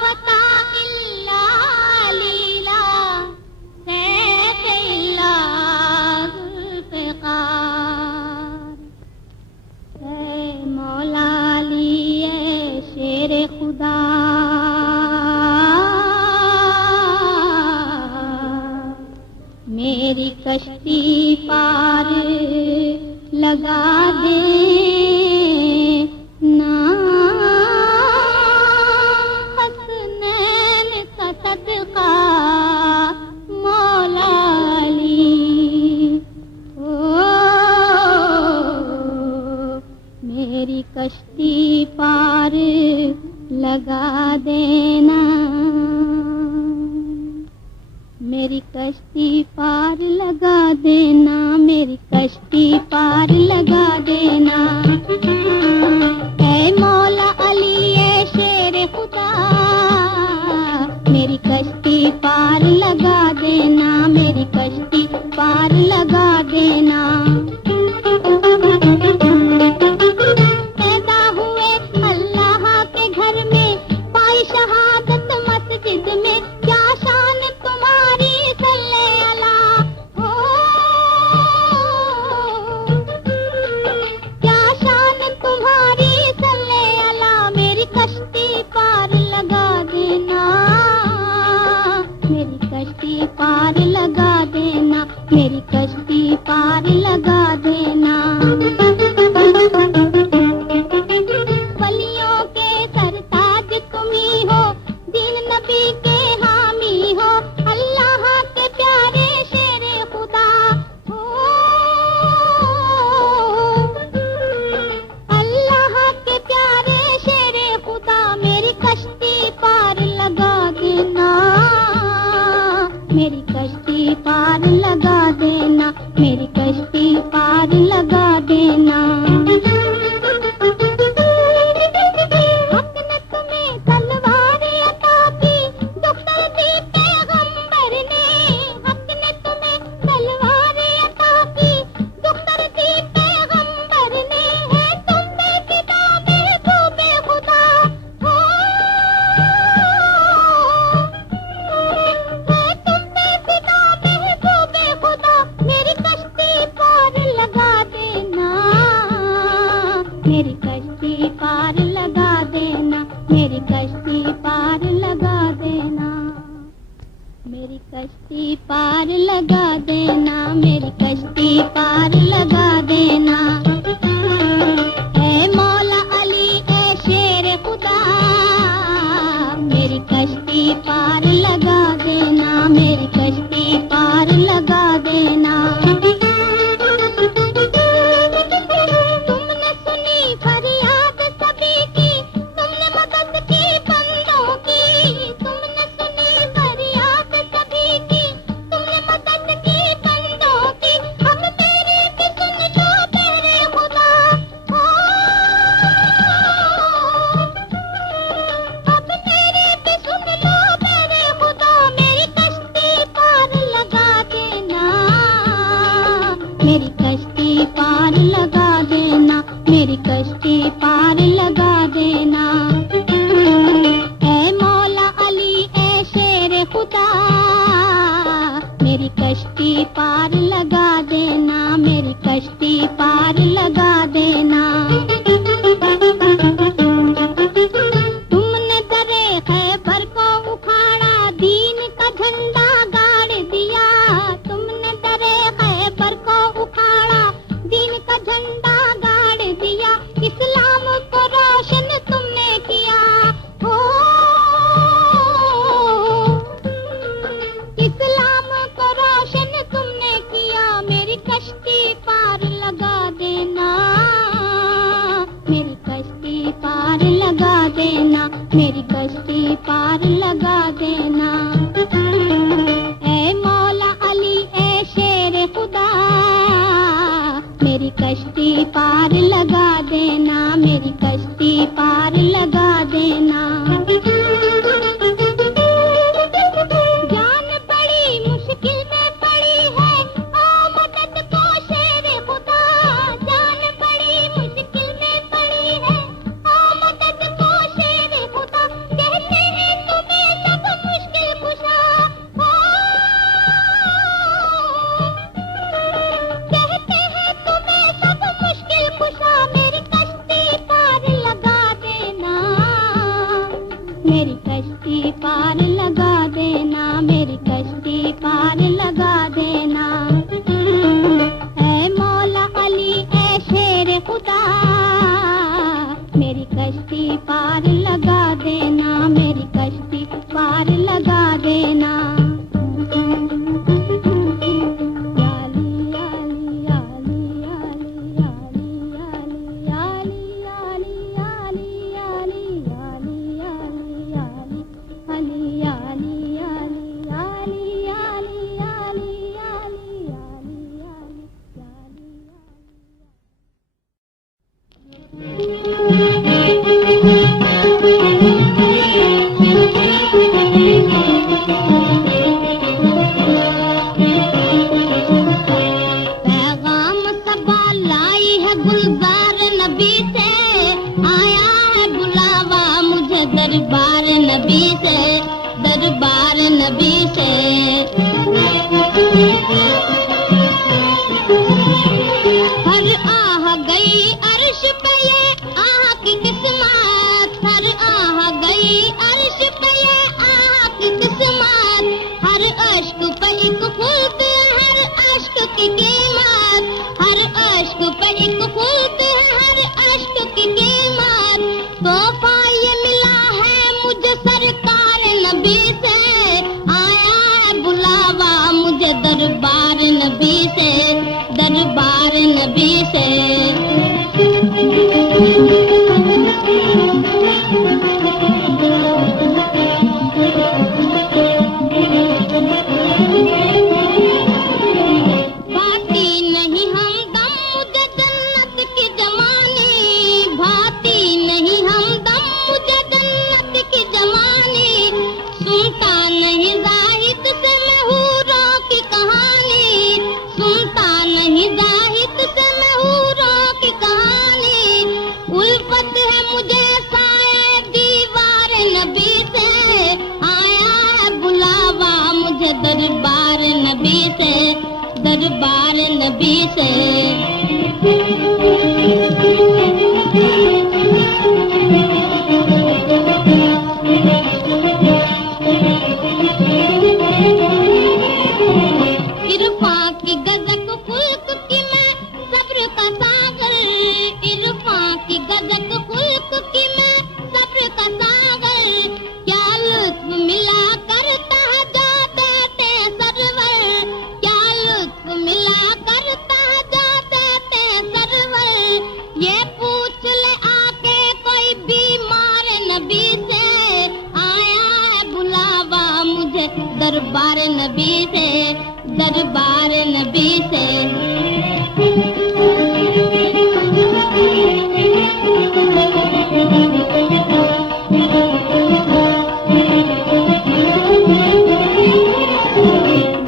फता इल्ला लीला सैफ इल्ला जुल्फ़िकार। ऐ मौला अली ऐ शेर खुदा मेरी कश्ती पार लगा दे ना, हसनैन का सदका मौला अली। ओ मेरी कश्ती पार लगा देना, मेरी कश्ती पार लगा देना, मेरी कश्ती पार लगा देना। ऐ मौला अली ऐ शेर खुदा मेरी कश्ती पार लगा देना, मेरी कश्ती पार लगा देना। पैदा हुए अल्लाह के घर में, पाई शहादत मस्जिद में, क्या शान तुम्हारी सल्ले अला हो, क्या शान तुम्हारी सल्ले अला। मेरी कश्ती पार लगा देना, मेरी कश्ती पार लगा देना, मेरी कश्ती पार लगा देना। वलियों के सरताज तुम ही हो, दीन नबी के हामी हो, अल्लाह के प्यारे शेर खुदा हो, अल्लाह के प्यारे शेर खुदा। मेरी कश्ती पार लगा देना, मेरी कश्ती पार लगा देना, मेरी कश्ती पार लगा देना। हक ने तुम्हें तलवार अता की, दुख दी पैगंबर ने, हक ने तुम्हें तलवार अता की, दुख दी पैगंबर ने। है तुम बेफिदा महबूबे खुदा हो, है तुम बेफिदा महबूबे खुदा। मेरी कश्ती पार लगा देना, मेरी कश्ती पार लगा देना, मेरी कश्ती पार लगा देना, मेरी कश्ती पार लगा देना, मेरी कश्ती पार लगा देना। ऐ मौला अली ऐ शेर खुदा मेरी कश्ती पार लगा देना, मेरी कश्ती पार लगा देना। तुमने सुनी फरियाद सभी की, तुमने मदद की बंदों की, तुमने सुनी फरियाद सभी की, तुमने मदद की बंदों की। अब मेरी भी सुन लो प्यारे खुदा हो, अब मेरी भी सुन लो प्यारे खुदा। मेरी कश्ती पार लगा देना, मेरी कश्ती पार लगा देना, मेरी कश्ती पार लगा देना। ऐ मौला अली ऐ शेर खुदा मेरी कश्ती पार लगा देना, मेरी कश्ती पार लगा देना। तुमने दरे खैबर को उखाड़ा, दीन का झंडा गाड़ दिया, तुमने दरे खैबर को उखाड़ा, दीन का झंडा गाड़ दिया। इस्लाम को रोशन तुमने किया हो, इस्लाम को रोशन तुमने किया। मेरी कश्ती पार लगा देना, मेरी कश्ती पार लगा देना, मेरी कश्ती पार लगा देना। ऐ मौला अली ऐ शेर खुदा मेरी कश्ती पार लगा देना, मेरी कश्ती पार लगा देना। जान बड़ी मुश्किल में पड़ी है, ओ मदद को शेर खुदा। जान बड़ी मुश्किल में पड़ी है, ओ मदद को शेर खुदा। कहते हैं मेरी कश्ती पार लगा देना, मेरी कश्ती पार लगा देना। दरबार नबी से, दरबार नबी से। हर आह गई अर्श पे ये आह की किस्मत, हर आह गई अर्श पे ये आह की किस्मत। हर अश्क पे एक खुद, हर अश्क की कीमत, हर अश्क पे एक खुद, हर अश्क की कीमत। तोहफा ये मिला है मुझे सरकार नबी से, आया है बुलावा मुझे दरबार नबी से, दरबार नबी से। भाती नहीं हमदम मुझे जन्नत की जवानी, भाती नहीं हमदम मुझे जन्नत की जवानी। सुनता नहीं जाहिद से मैं हूरों की कहानी, सुनता नहीं जाहिद से मैं हूरों की कहानी। उल्फत है मुझे साए दीवार नबी से, आया है बुलावा मुझे दरबार नबी से, दरबार नबी से। इरफा की गजक खुल्क की मैं सब्र का सागर, इरफा की गजक खुल्क की मैं सब्र का सागर। क्या लुत्फ मिला करता जो देते सरवर, क्या लुत्फ मिला करता जो देते सरवर। ये पूछ ले आके कोई बीमार नबी से, आया है बुलावा मुझे दरबार नबी से, दरबार नबी से।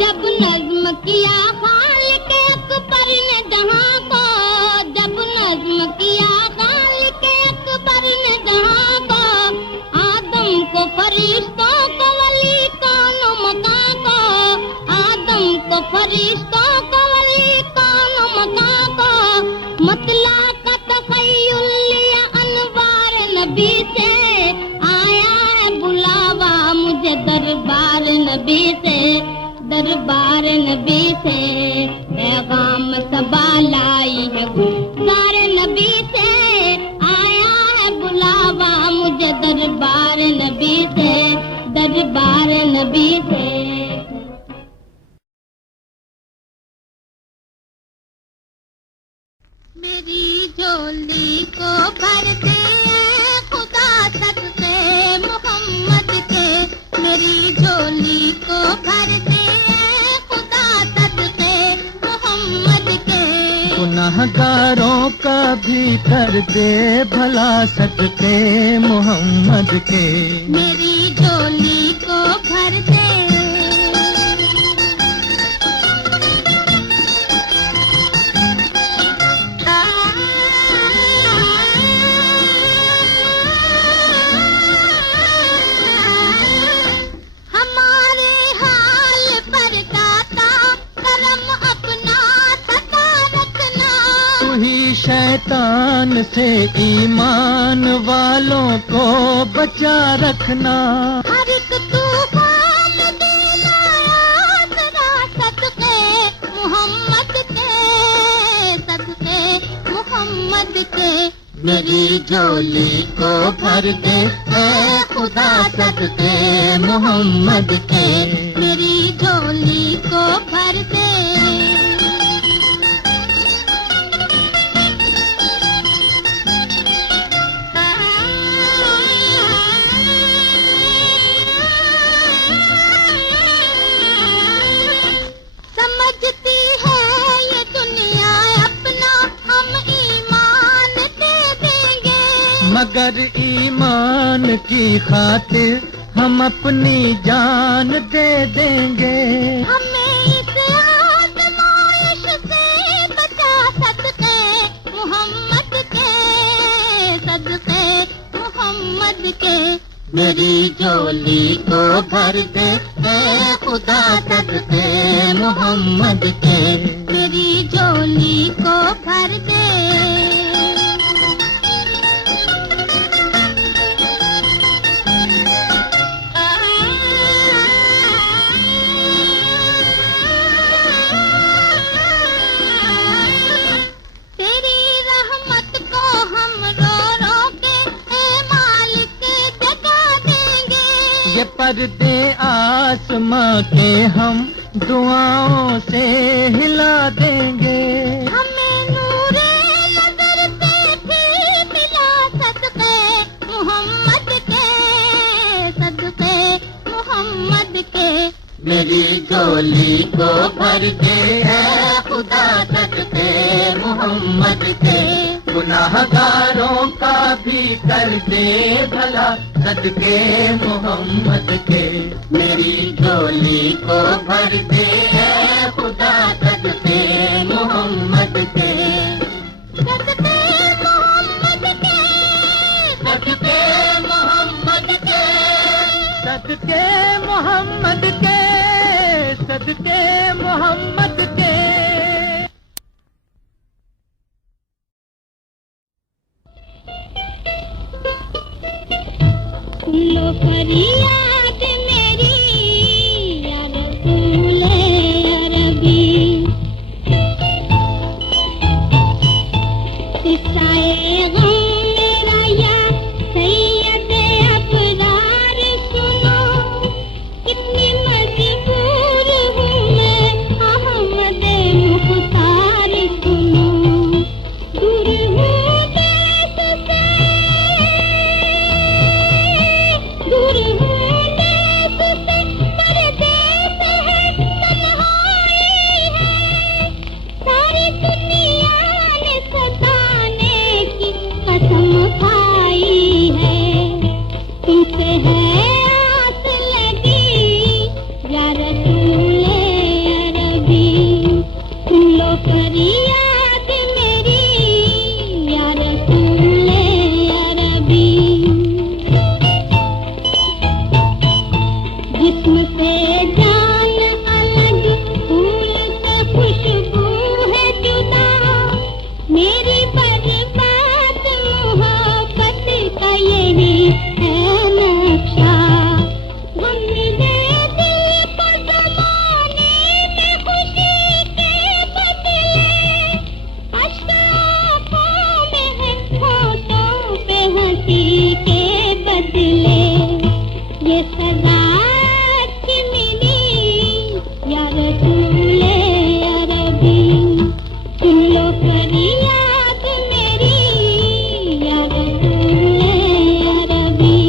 जब नज़्म किया खालिक अकबर ने जहां को, जब नज़्म किया खालिक अकबर ने जहां को। आदम को फरिश्तों को वली कौन मका को, आदम को फरिश्तों को वली कौन मका को। मतला का तखय्युल लिया अनवार नबी से, आया है बुलावा मुझे दरबार नबी से, दरबार नबी से। पैगाम सबा लाई है गुलजार नबी से, आया है बुलावा मुझे दरबार नबी से, दरबार नबी से। मेरी झोली को भर दे खुदा सदके मोहम्मद के, मेरी झोली को भर दे खुदा सदके मोहम्मद के। गुनाहगारों का भी कर दे भला सदके मोहम्मद के। मेरी झोली को भर दे। शैतान से ईमान वालों को बचा रखना। हर एक तूफान दिलाया सदा सदके मोहम्मद के, सदके मोहम्मद के। मेरी झोली को भर दे ऐ खुदा सदके मोहम्मद के। मेरी झोली को भर दे। समझती है ये दुनिया अपना हम ईमान दे देंगे, मगर ईमान की खातिर हम अपनी जान दे देंगे। हमें इस आज़माइश से बचा सदके मोहम्मद के, सदके मोहम्मद के। मेरी झोली को भर दे ऐ खुदा सदके मोहम्मद के। मेरी झोली को भर दे। तेरी रहमत को हम रो रो के ए मालिक जगा देंगे। ये पर्दे आसमां के हम दुआओं से हिला देंगे। हमें नूरे नजर से भी मिला सदके मोहम्मद के, सदके मोहम्मद के। मेरी झोली को भर दे ऐ खुदा सदके मोहम्मद के। गुनाहगारों का भी कर दे भला सदके मोहम्मद के। मेरी झोली को भर दे ऐ खुदा सदके मोहम्मद के। सदके मोहम्मद के, सदके मोहम्मद के, सदके मोहम्मद के, सदके मोहम्मद के। लो फरियाद मेरी या रसूल अरबी, किस्साए गम मेरा या सैयद अबरार सुनो। कितनी मजबूर हूँ मैं अहमद मुख्तार सुनो। दूर हूँ देश से, दूर हूँ देश से, परदेस है तन्हाई है। सारी दुनिया ने सताने की कसम खाई है। तुमसे है आस लगी या रसूल अरबी, सुन लो फरियाद मेरी या रसूल अरबी। जिस्म से जान अलग, फूल से खुशबू है जुदा। मेरी बर्बाद मोहब्बत का यही है नक्शा। गम मिले दिल को ज़माने में खुशी के बदले, अश्क आँखों में है होठों पे हंसी के बदले। ये सजा अच्छी मिली या रसूल अरबी, सुन लो फरियाद मेरी या रसूल अरबी।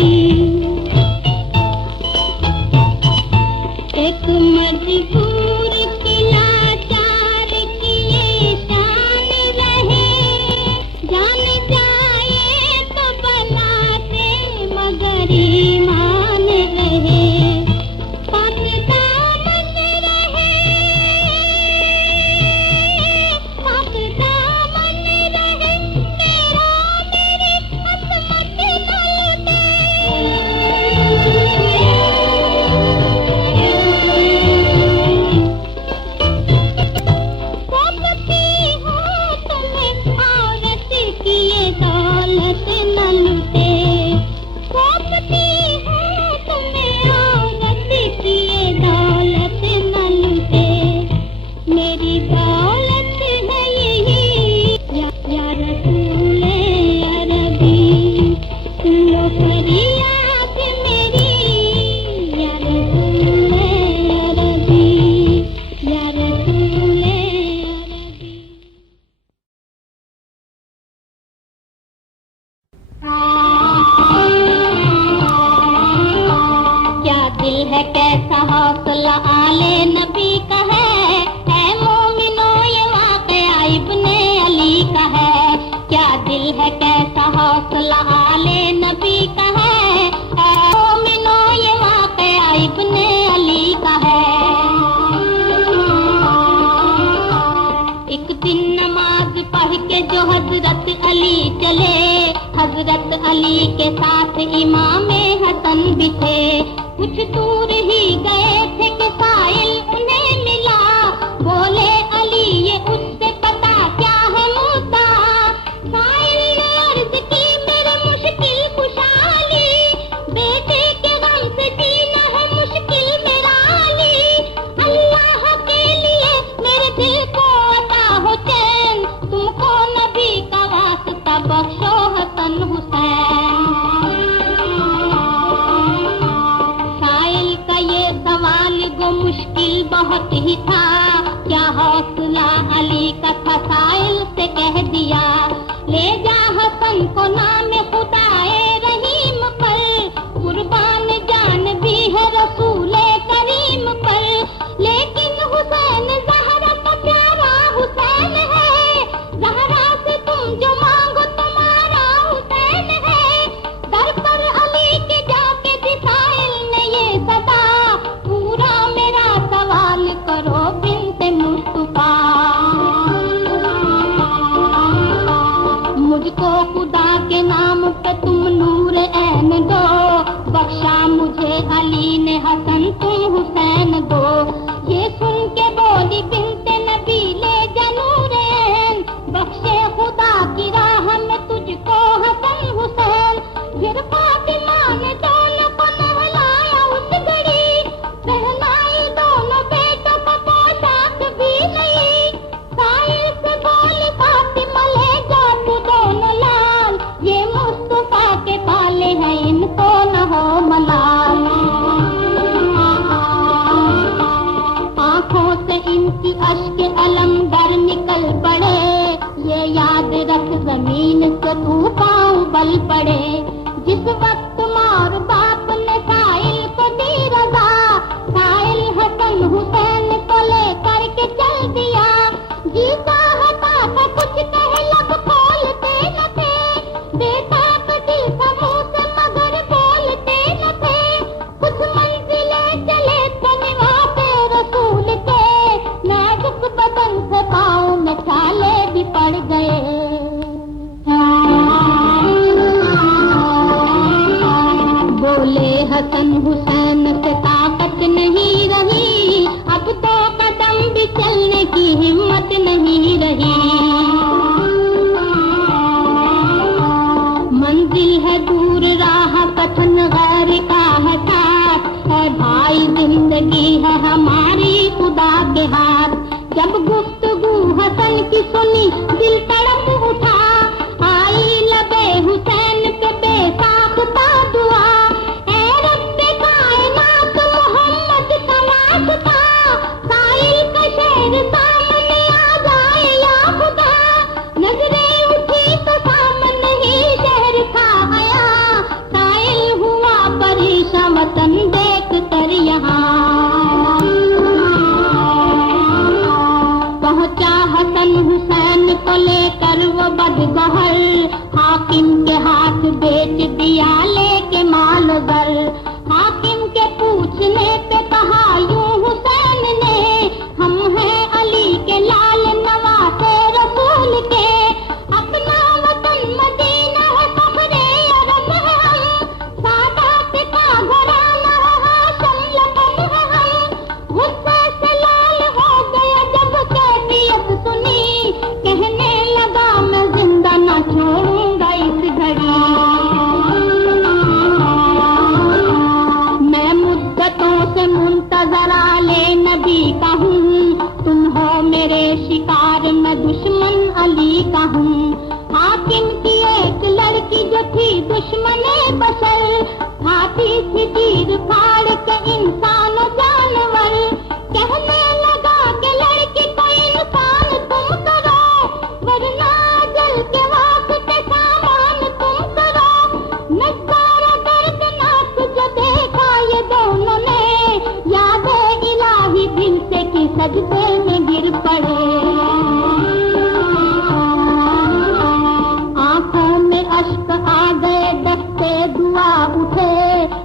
एक मजबूर की लाचार की ये शान रहे, जान जाए तो बला से मगर हौसला आले नबी का है मोमिनो ये वाक़या इब्ने अली का है। क्या दिल है कैसा हौसला आले नबी का है मोमिनो ये वाक़या इब्ने अली का है। एक दिन नमाज पढ़ के जो हजरत अली चले, हजरत अली के साथ इमामे हसन भी थे। कुछ दूर ही गए थे कि साइल उन्हें मिला, बोले अली ये उससे पता क्या है मुद्दा। साइल ने अर्ज की मेरे मुश्किल खुशहाली, बेटे के गम से जीना है मुश्किल मेरा अली। अल्लाह के लिए मेरे दिल को अता हो चैन, तुमको नबी का वास्ता बख्शो हसन हुसैन। साइल का ये सवाल गो मुश्किल बहुत ही था, क्या हौसला अली का था साइल से कह दिया। ले जा हसन को नाम खुदाए रहीम पर, कुर्बान जान भी है रसूले करीम पर। लेकिन हुसैन ज़हरा का प्यारा हुसैन है, ज़हरा से तुम जो मांगो तुम्हारा हुसैन है। दर पर अली के जाके दिसाइल ने ये सदा, पूरा मेरा सवाल करो बिन्ते मुस्तफा। मुझको खुदा के नाम पे तुम नूर ऐन दो, बख्शा मुझे अली ने हसन तुम हुसैन दो। ये सुन के बोली बिन्ते नबी ले जा नूर ऐन, बख्शे खुदा की राह में तुझको हसन हुसैन। फिर फातिमा ने दोनों को नहलाया उस घड़ी, पहनाई दोनों बेटों को पोशाक भी नई। साइल से बोली फातिमा ले जा तू दोनों लाल, ये मुस्तफा के पाले हैं इनको न हो मलाल। आंखों से इनकी अश्क अलम डर निकल पड़े, ये याद रख जमीन से तू पाँव बल पड़े। जिस वक्त मार बाप ने साइल को दी रजा, साइल हसन हुसैन को लेकर के चल दिया। जीता हता था कुछ कहे लब खोलते न थे, बेटा कटी समूह से मगर बोलते न थे। कुछ मंजिले चले तनवा पे रसूल के, नाजुक बदन से पाँव में छाले भी पड़ गए। बोले हसन हुसैन से ताकत नहीं रही, अब तो कदम भी चलने की हिम्मत नहीं रही। मंजिल है दूर राह कथन गैर का हसास, है भाई जिंदगी है हमारी खुदा के हाथ। जब गुफ्तगू हसन की सुनी दिल तड़प उठा, आई लबे हुसैन पे बेसाख्ता दुआ। ऐ रब्बे कायनात मोहम्मद का वास्ता, साइल का शहर सामने आ जाए या खुदा। नजरें उठी तो सामने ही शहर था आया, साइल हुआ परेशान वतन देख कर यहाँ। पहुंचा हसन हुसैन को लेकर वो बदगहर, हाकिम के हाथ बेच दिया लेके माल दर। हाकिम के पूछने पे कहा यूं हुसैन ने, हम हैं अली के लाल नवासे रसूल के। अपना वतन मदीना है फख्रे अरब है हम, सादात का घराना है हाशम लकब है हम। गुस्से से लाल हो गया जब कैफियत सुनी, कहने लगा मैं जिंदा न छोड़ूंगा इस घड़ी। सजदे में गिर पड़े। आंखों में अश्क आ गए, दस्ते दुआ उठे,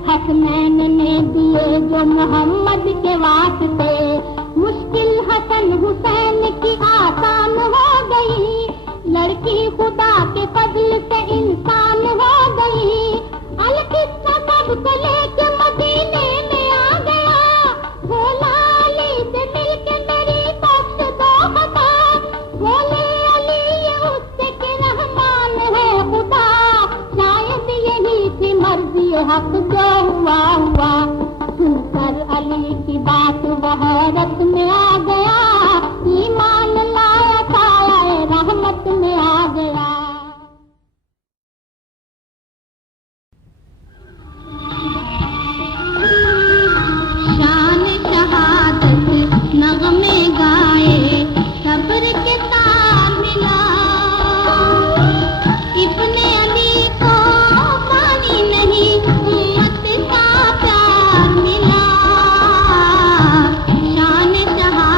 हसनैन ने दिए जो मोहम्मद के वास्ते। मुश्किल हसन हुसैन की आसान हो गई, लड़की खुदा के फजल से इंसान हो गई। अलकिस्सा सबको लेके मदीने में आ गया, बोला अली से मिलके मेरी बख्श दो खता। बोले अली ये उससे के रहमान है खुदा, शायद यही थी मर्जी हक जो हुआ हुआ। सुनकर अली की बात वह हैरत में आ गया, ईमान लाया साया रहमत में आ गया। शान शहादत नगमे गाए, सब्र के तार मिला। इब्ने अली को पानी नहीं उम्मत का प्यार मिला। शान शहादत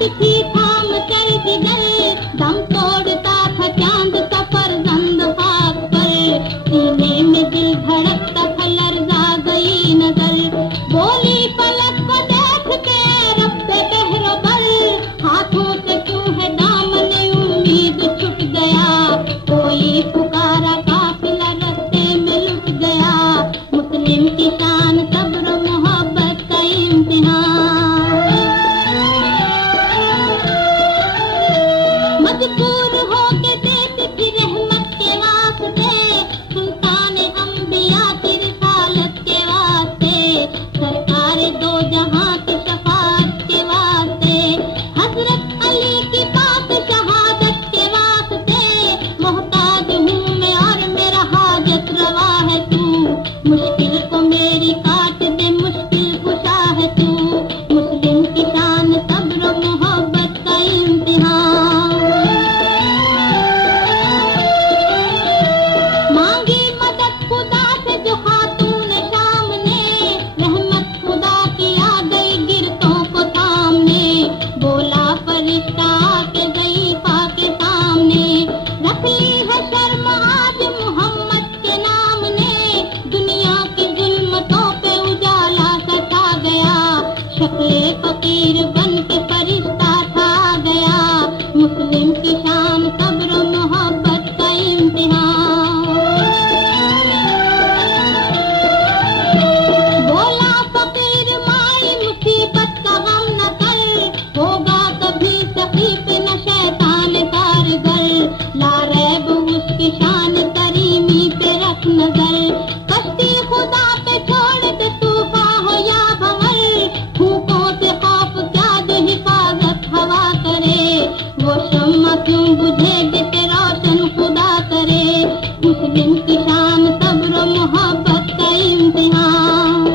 थी थाम कर जिगर, दम तोड़ता था चांद सफर जंद खाक पर, सीने में दिल धड़कता था लर्जा गई नजर, बोली पलक को देख के रब से कहरो बल, हाथों से क्यों है दामन उम्मीद छूट गया, कोई पुकारा काफिला रास्ते में लुट गया, मुस्लिम की शान सब्र मोहब्बत का इम्तिहान। मजबूर होके देती थी रहमत के वास्ते, सुल्तान अंबिया की रिसालत के वास्ते, सरकार दो जहां की शफाअत के वास्ते, हजरत अली की पाक शहादत के वास्ते, मोहताज हूँ मैं और मेरा हाजत रवा है तू, मुश्किल को मेरी काट दे मुश्किल कुशा है तू, मुस्लिम की शान सब्र मोहब्बत का इम्तिहान। मांगी मदद खुदा से जो खातून शाम ने, रहमत खुदा की आ गई गिरतों को सामने, बोला फरिश्ता आके ज़ईफ़ा के सामने, रख ली है शर्म आज मोहम्मद के नाम ने, दुनिया की जुल्मतों पे उजाला सा छा गया, शक्ले फकीर बन के फरिश्ता था आ गया, मुस्लिम की शान सब्र मोहब्बत का इम्तिहान। बोला फकीर माई मुसीबत का गम न कर, होगा कभी सखी पे न शैतान कारगर, ला रैब उसकी शान करीमी पे रख नजर, कश्ती खुदा पे छोड़ दे तूफान हो या भंवर, फूकों से खौफ क्या जो हिफाजत हवा करे, वो शम्मा क्यों बुझे जिसे रोशन खुदा करे, मुस्लिम की शान सब्र मोहब्बत का इम्तिहान।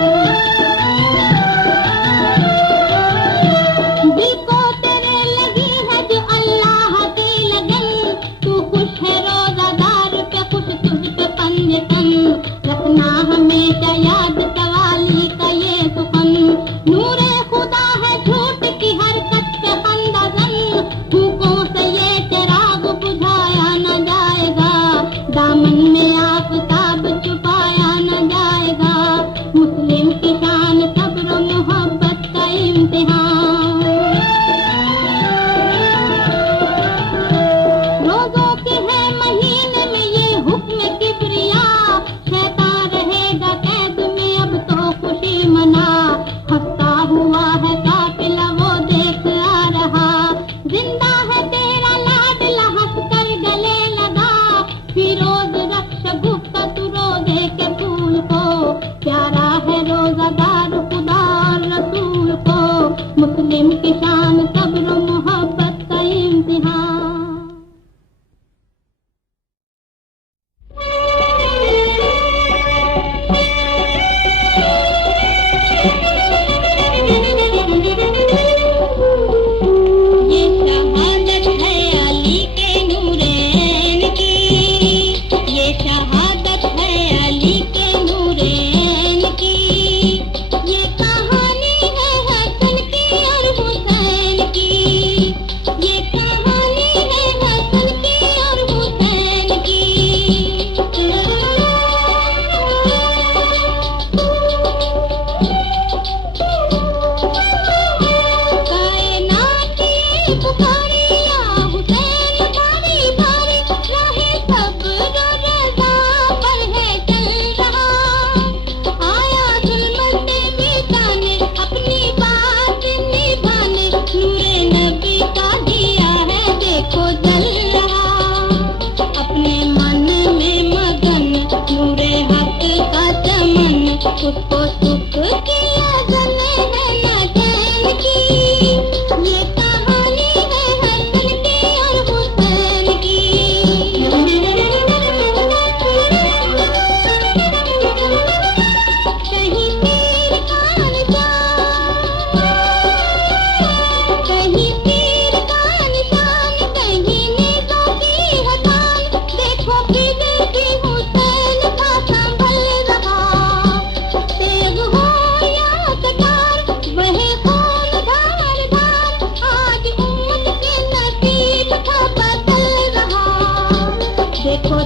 दिल को तेरे लगी है जो अल्लाह की लगन, तू खुश है रोजादार पे खुश तुझ पे पंजतन, रखना हमेशा याद सवाली का ये सुखन, नूरे खुदा है झूठ की हरकत से खंदाजन, फूकों से ये चिराग बुझाया न जाएगा, दामन में आफताब छुपाया न जाएगा, मुस्लिम की शान सब्र मोहब्बत का इम्तिहान। रोजों के है महीने में ये हुक्म किबरिया, शैतान रहेगा कैद में अब तो खुशी मना, हंसता हुआ है काफिला वो देख आ रहा, जिंदा है तेरा लाडला हंस कर गले लगा, फिरोज रक्ष गुप्त तू रोजे के फूल को, प्यारा है रोजादार खुदा और रसूल को, मुस्लिम की शान सब्र मोहब्बत का इम्तिहान। ये शहादत है अली के नूरैन की, ये शहादत है अली के नूरैन की, ये कहानी है हसन की और हुसैन की,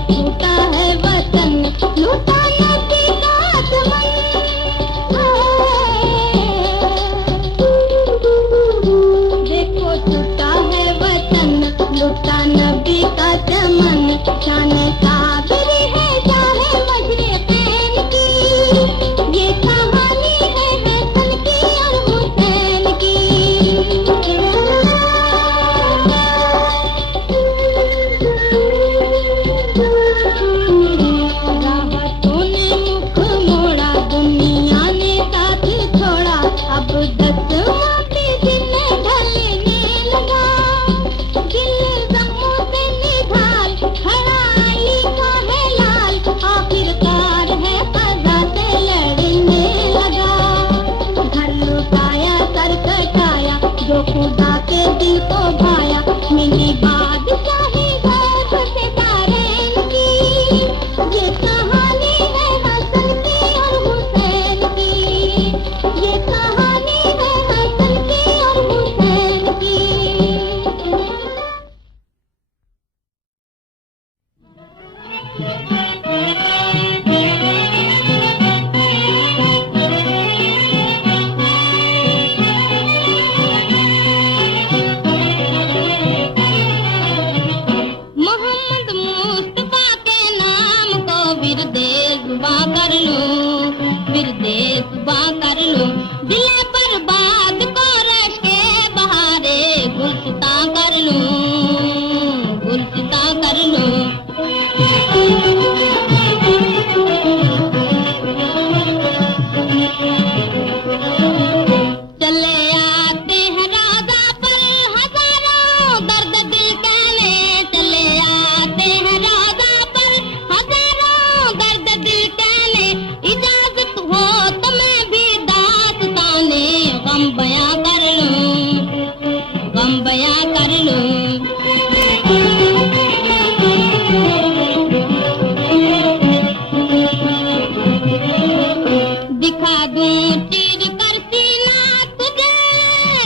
छूटा है वतन, लूटा नबी का चमन। देखो छूटा है वतन, लूटा नबी का चमन। शान काबिरी है शाहे मशरिक़ैन की, ये कहानी है हसन की और हुसैन की। राहतों ने मुख मोड़ा, दुनिया ने साथ छोड़ा, अब 10वां भी दिन ढलने लगा। दिल गमों से निढाल खड़ा अली का है लाल, आखिरकार है क़ज़ा से लड़ने लगा। घर लुटाया सर कटाया, जो खुदा के दिल को भाया, मिली बादशाही ग़ैब से तारेन की। ये कहानी है हसन की और हुसैन की, ये कहानी है हसन की और हुसैन की। मोहम्मद मुस्तफा के नाम को विरदे जुबां कर लूं, विरदे जुबां कर लूं। दिले बर्बाद को रश के बहारे गुलसिता कर लूं, गुलसिता कर लूं। चले आते हैं राजा पर हजारों दर्द दिल कहने, चले आते हैं राजा पर हजारों दर्द दिल कहने। इजाजत हो तो मैं भी दास्ताने गम बयां कर लूं, गम बयां कर लूं। दिखा दूं चीर कर सीना तुझे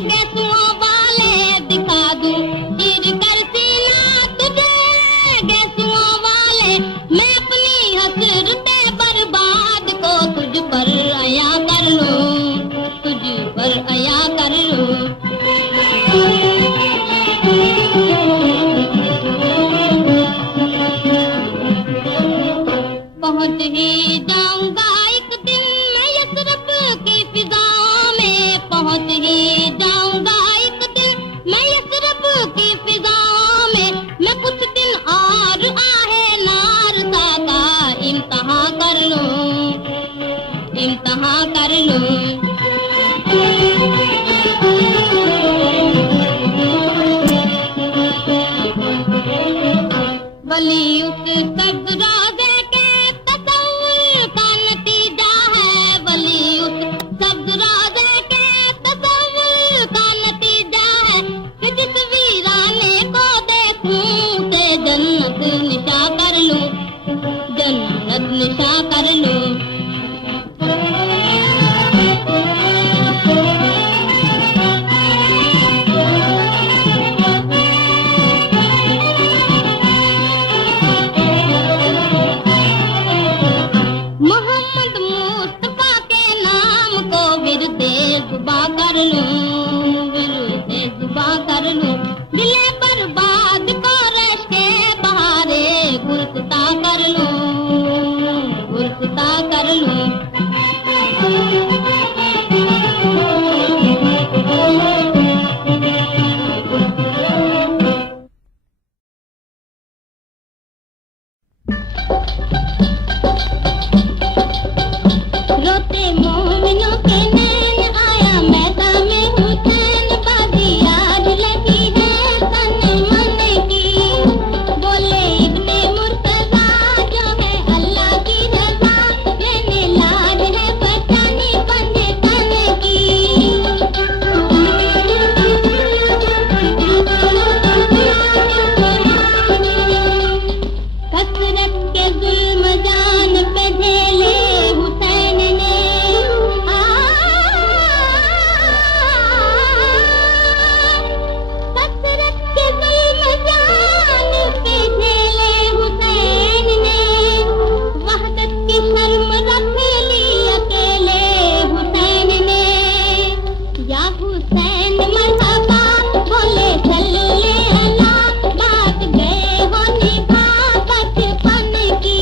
गेसुओं वाले, दिखा दूं चीर कर सीना तुझे गेसुओं वाले। मैं अपनी हसरते बर्बाद को तुझ पर अया कर लूं, तुझ पर अया कर लूं। पहुंच ही जाऊंगा एक दिन मैं यसरब की फिजाओं में, पहुंच ही जाऊंगा एक दिन मैं यसरब की फिजाओं में। मैं कुछ दिन और आहे नार का इम्तहा कर लूं, इम्तहा कर लूं। वली उस सब्ज़ रोज़े के तसव्वुर का नतीजा है, वली उस सब्ज़ रोज़े के तसव्वुर का नतीजा है। कि जिस वीराने को देखूं उसे जन्नत निशा कर लूं, जन्नत निशा कर लूं। मोहम्मद मुस्तफा के नाम को विरदे जुबां कर लूं, विरदे जुबां कर लूं। दिले बर्बाद को रश के बहारे गुलसिता कर लूं, गुलसिता कर लूं। रोते मोमिनों के नैन आया मैदान में हूँ हुसैन मरहबा बोले सल्ले अला, बात गए हो निभा बचपन की।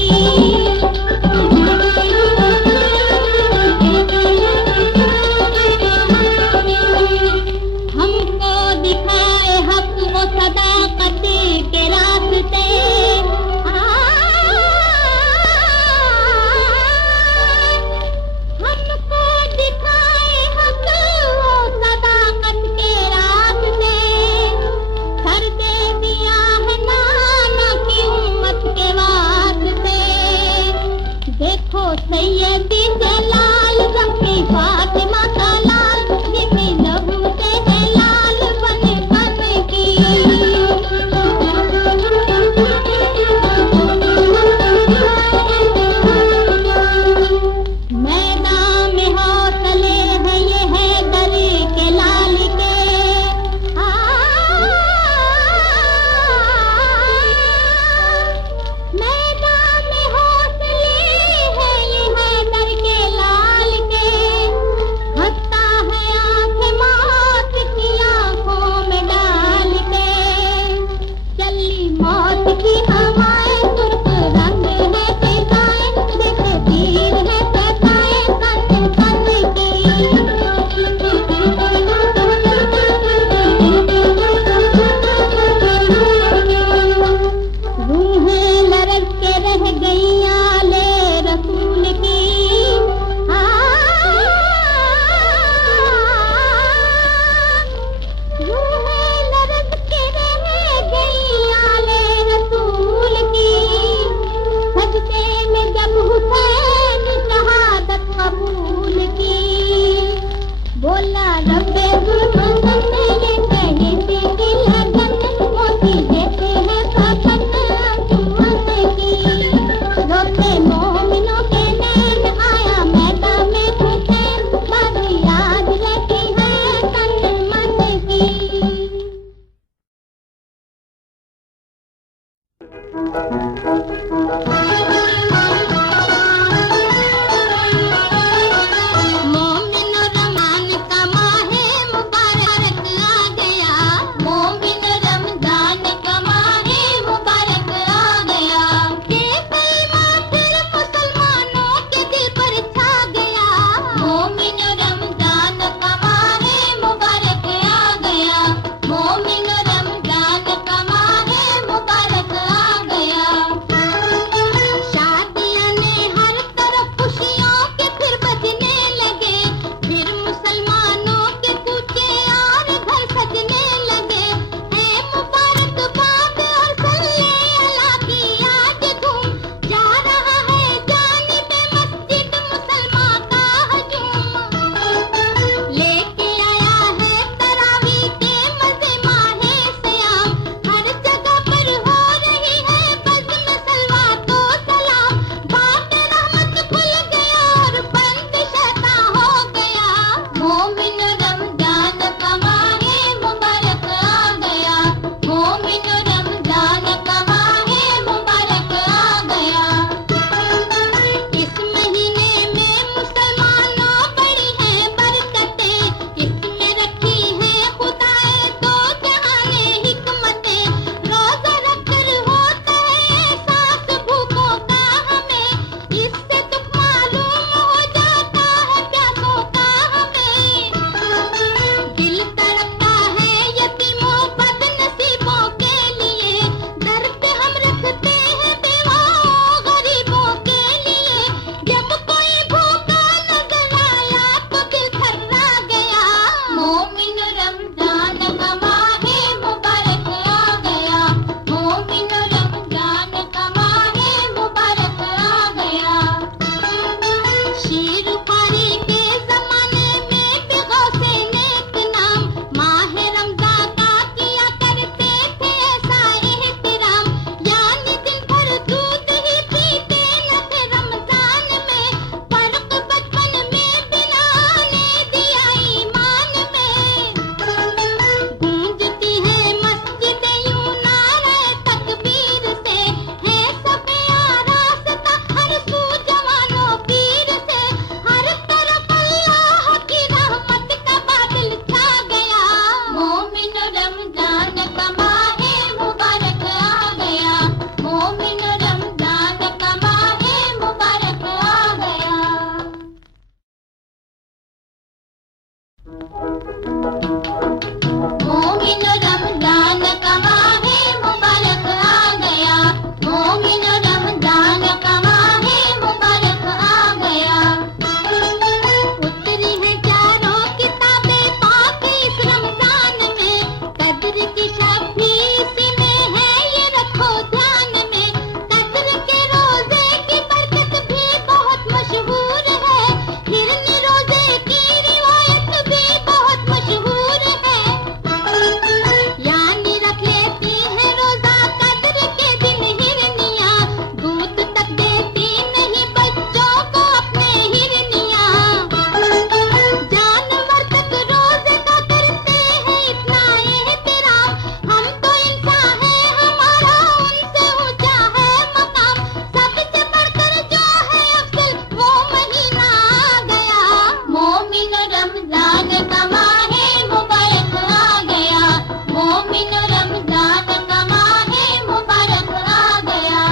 हमको दिखाए हक वो सदाकत के रास्ते, हमको दिखाए हक वो सदाकत मोमिन रमजान का माहे मुबारक आ गया, मोमिन रमजान का माहे मुबारक आ गया। उतरी है चारों किताबें पाक इस रमजान में, कद्र की शक्ति इसमें है ये रखो ध्यान में। कद्र के रोजे की बरकत भी बहुत मशहूर है, हिरनी रोजे की रिवायत भी बहुत मशहूर है। यानी रख लेती है रोजा कद्र के दिन हिरनियाँ, दूध तक देती नहीं बच्चों को अपने हिरनियाँ। जानवर तक रोजे का करते हैं इतना एहतराम, हम तो इंसान है हमारा उनसे ऊंचा है मकाम। सबसे बढ़कर जो है अफजल वो महीना आ गया, मोमिन रमजान का माहे मुबारक आ गया, मोमिन रमजान का माहे मुबारक आ गया।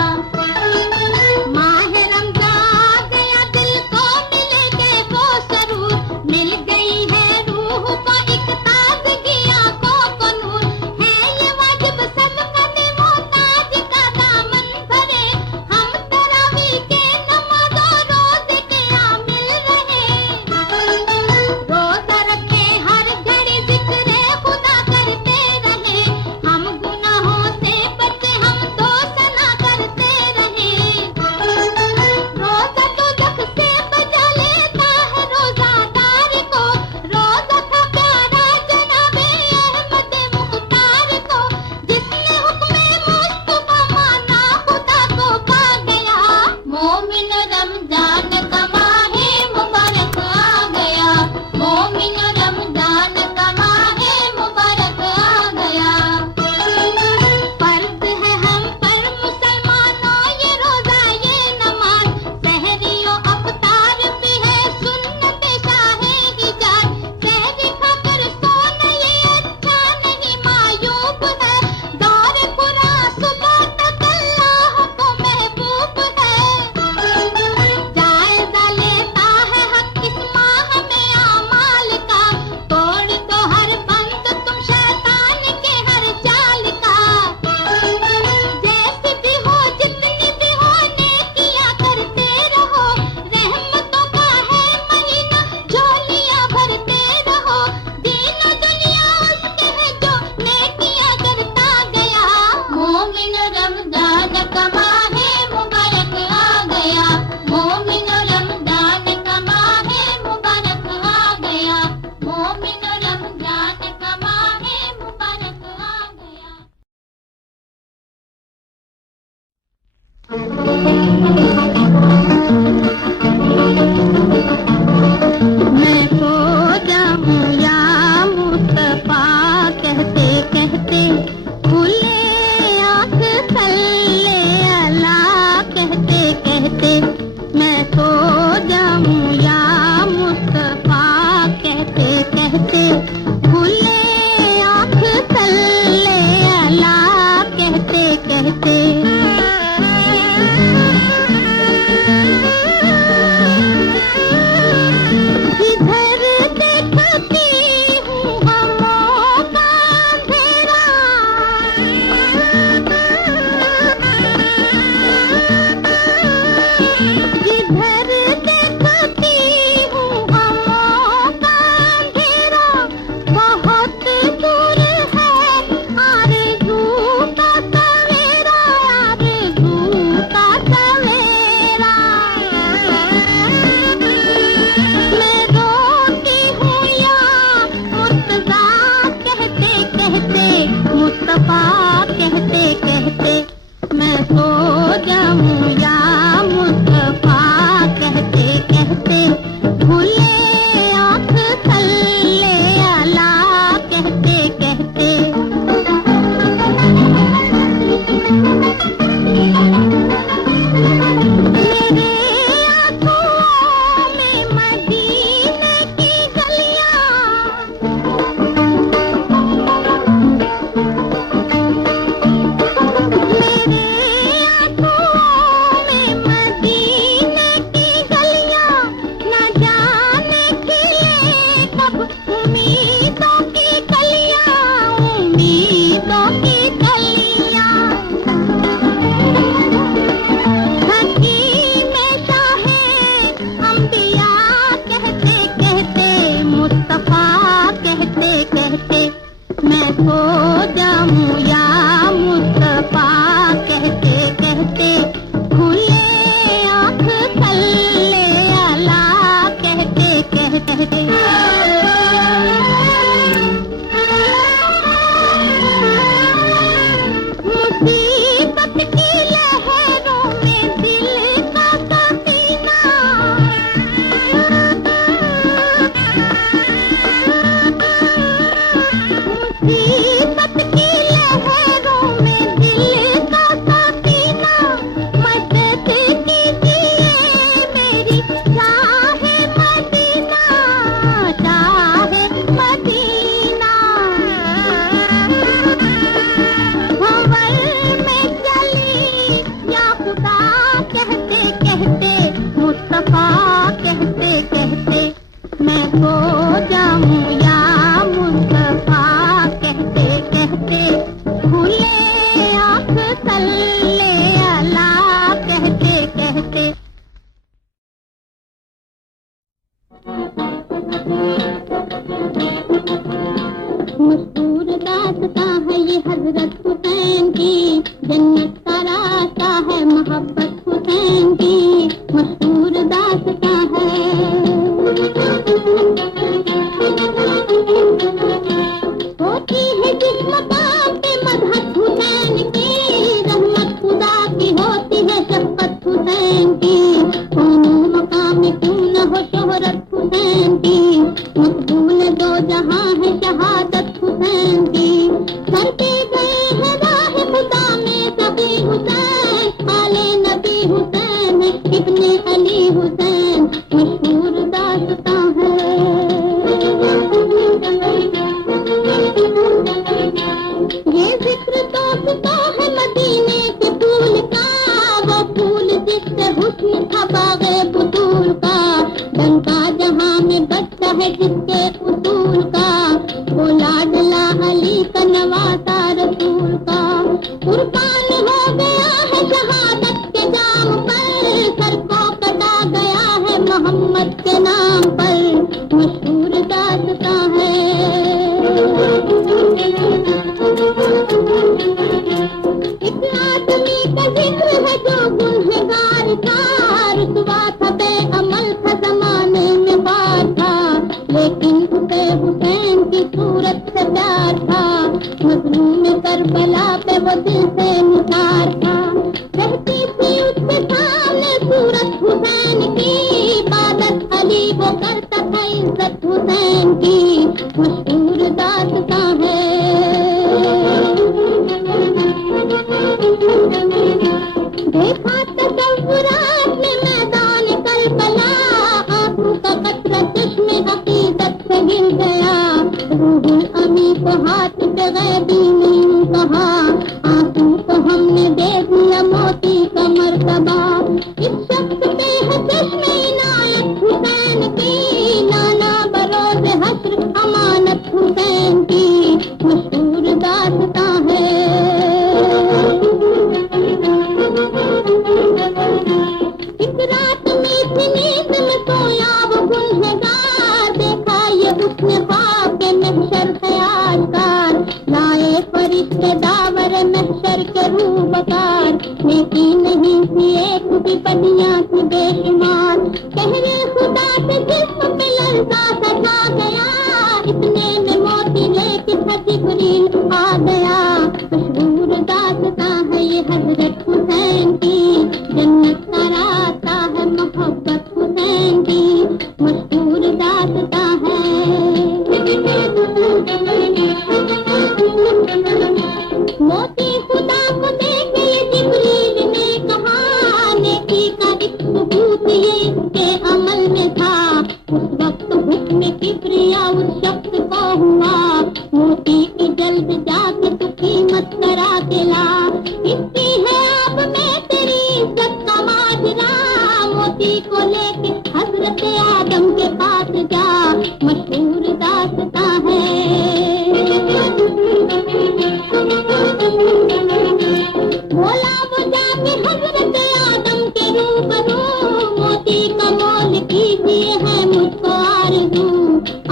माहे रमजान आ गया, दिल को मिले के वो सरूर, मिल गई है रूह को एक ताज़गी, आंखों को नूर। है ये वाजिब सबका मोहताज का दामन भरे, हम तरावी के नमाज़ों रोज़े के आमिल रहे। रोज़ा रखे हर घड़ी ज़िक्र खुदा करते रहे, हम गुनाहों से बचे हम दोस्त ना करते रहे। रोज़ा तो दुख से बचा लेता है रोज़ादार को, रोज़ा था प्यारा जनाबे अहमद मुख्तार को, जिसने हुक्मे मुस्तफा माना खुदा को पा गया। मोमिन रमजान का माहे मुबारक आ गया, मोमिन रमजान का माहे मुबारक आ गया। फर्ज है हम पर मुसलमानों ये रोजा ये नमाज, सहरियो अफ्तार भी है सुन्नत शाहे हिजाज। सहरी खाकर सोना ये अच्छा नहीं मायूब है, दौरे पूरा सुबह तक अल्लाह को महबूब है। जायजा लेता है हक इस माह में आमाल का, तोड़ दो हर बंद तुम शैतान के हर चाल का। जैसी भी हो जितनी भी हो नेकियां करते रहो, रहमतों का है महीना झोलियां भरते रहो। दीन दुनिया उसके है जो नेकियां करता गया, मोमिन रमजान का माहे मुबारक आ गया, मोमिन रमजान का माहे मुबारक आ गया, मोमिन रमजान का माहे मुबारक आ गया। मैं खो जाऊं या मुस्तफा कहते कहते, खुले आँख सल्ले अला कहते कहते। मैं खो जाऊं या मुस्तफा कहते कहते, खुले आँख सल्ले अला कहते कहते। इधर देखती हूँ हमों का अंधेरा, इधर देखती हूँ हमों का अंधेरा। बहुत मशहूर दास्तां है ये हजरत हुसैन की, जन्नत का रास्ता है मोहब्बत हुसैन की, मशहूर दास्तां है। होती है जिस मकाम पे मदहत हुसैन की, रहमत खुदा की होती है शफकत हुसैन की, कोनो मकाम में क्यों न हो शोहरत हुसैन की, मकबूल दो जहां है शहादत हुसैन की, करते गए हैं राह खुदा में कभी हुसैन, आले नबी हुसैन इब्ने अली हुसैन, मशहूर दास्तां है। ये जिक्र दोस्तों है मदीने के फूल का, वो फूल जिससे हुस्न था बाग़े बुतूल का, डंका जहां में बजता है जिसके उसूल का, वो लाडला अली का नवासा रसूल का, कुर्बान हो गया है शहादत के जाम पर, सर को कटा गया है मोहम्मद के नाम पर, मशहूर दास्तां है। इस आदमी का जिक्र है जो गुनहगार था, रुतबा था बेअमल था ज़माने में पार था, लेकिन उसे हुसैन की सूरत से प्यार था, मजलूम करबला पे वो दिल से निसार था, कहती थी उसके सामने सूरत हुसैन की, इबादत अली वो करता था इज्जत हुसैन की, मशहूर दास्तां है। देखा तसव्वुरात में मैदान करबला, आंसू का कतरा चश्मे अकीदत से गिर गया, रूहुल अमी को हाथ पे गैबी ने यूं कहा, आंसू को हमने दे दिया मोती का मर्तबा, इस शख्स पे है चश्मे इनायत हुसैन की, नाना बरोज हश्र अमानत हुसैन की, मशहूर दास्तां है। इस रात में इस नींद में सोया वो गुनहगार, देखा ये उसने ख्वाब के महशर ख्यालकार, लाए फरिश्ते दावर महशर के रूबकार, नेकी नहीं थी एक भी बदियां थी बेशुमार, कहरे खुदा से जिस्म पे लर्जा सजा गया, इतने में मोती लेके था जिब्रील आ गया, मशहूर दास्तां है ये हजरत हुसैन की, जन्नत का रास्ता है मोहब्बत हुसैन की, मशहूर दास्तां है। मोती खुदा को देखे ये जिब्रील ने कहा, नेकी का एक सबूत ये इसके अमल में था, उस वक्त हुक्म किब्रिया उस शख्स को हुआ, मोती की जल्द जाके तू कीमत करा के ला, इसकी है अब में तेरी इज्जत का माजरा, मोती को लेके हजरत आदम के पास जा, मशहूर दास्तां है। बोला वो जाके हजरत आदम के रूबरू, मोती का मोल कीजिए है मुझको आरज़ू,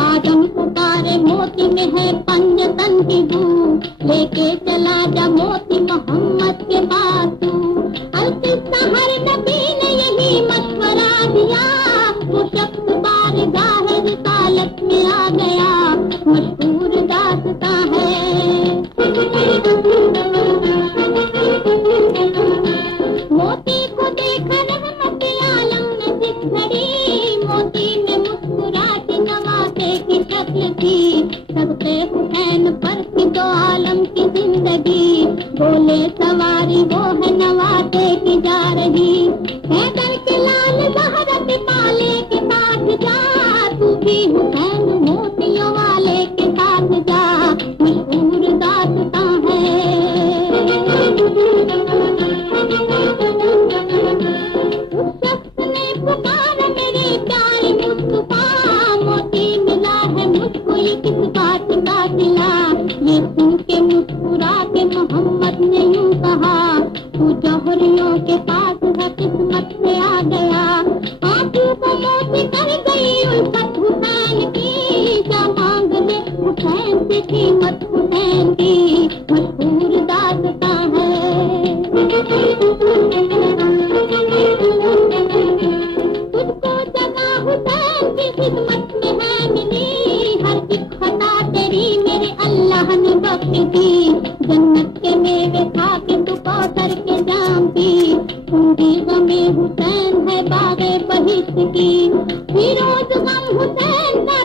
आदम पुकारे मोती में है पंजतन की बू, लेके चला जा मोती मोहम्मद के पास तू, अलकिस्सा हर नबी ने यही मशवरा दिया, वो शख्स बारगाह रिसालत में आ गया, मशहूर दास्तां है। मोती को देखा रहमत आलम ने दिखड़ी, मोती में मुस्कुराती नवासे की शक्ल थी, सबसे हुसैन पर की दो आलम की जिंदगी, बोले सवारी वो है नवासे की जा रही, हैदर के लाल ज़हरा के पाले के साथ जा, तू भी हुसैन मोतियों वाले के साथ जा, मशहूर दास्तां है। उस शख्स ने पुकारा मेरे प्यारे मुस्तफा, मोती मिला है मुझको ये किस बात का सिला, ये सुन के मुस्कुरा के मोहम्मद ने यूं कहा, तू जौहरियों के पास है किस्मत से आ गया, आंसू को मोती कर गई उल्फत हुसैन की, लिखी मत हुसैन की मशहूर दास्तां है। तुझको जगह हुसैन की खिदमत में है मिली, हर एक खता तेरी मेरे अल्लाह ने बख्श दी। जन्नत के मेवे खा के तू कौसर के जाम पी, पूरी गमे हुसैन है बागे बहिश्त की। फिरोज गम हुसैन का